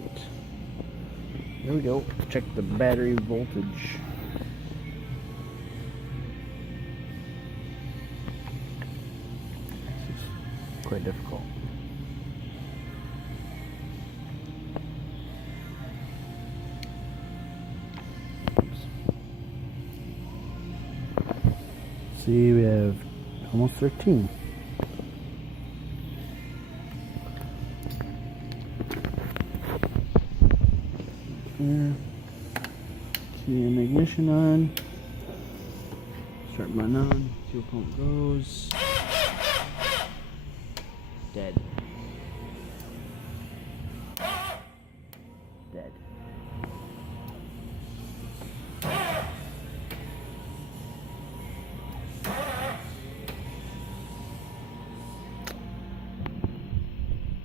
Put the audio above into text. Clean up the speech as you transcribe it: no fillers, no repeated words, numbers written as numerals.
Alright. Here we go. Check the battery voltage. This is quite difficult. See, we have almost 13. There. See an ignition on. Start button on. Fuel pump goes. Dead. Dead.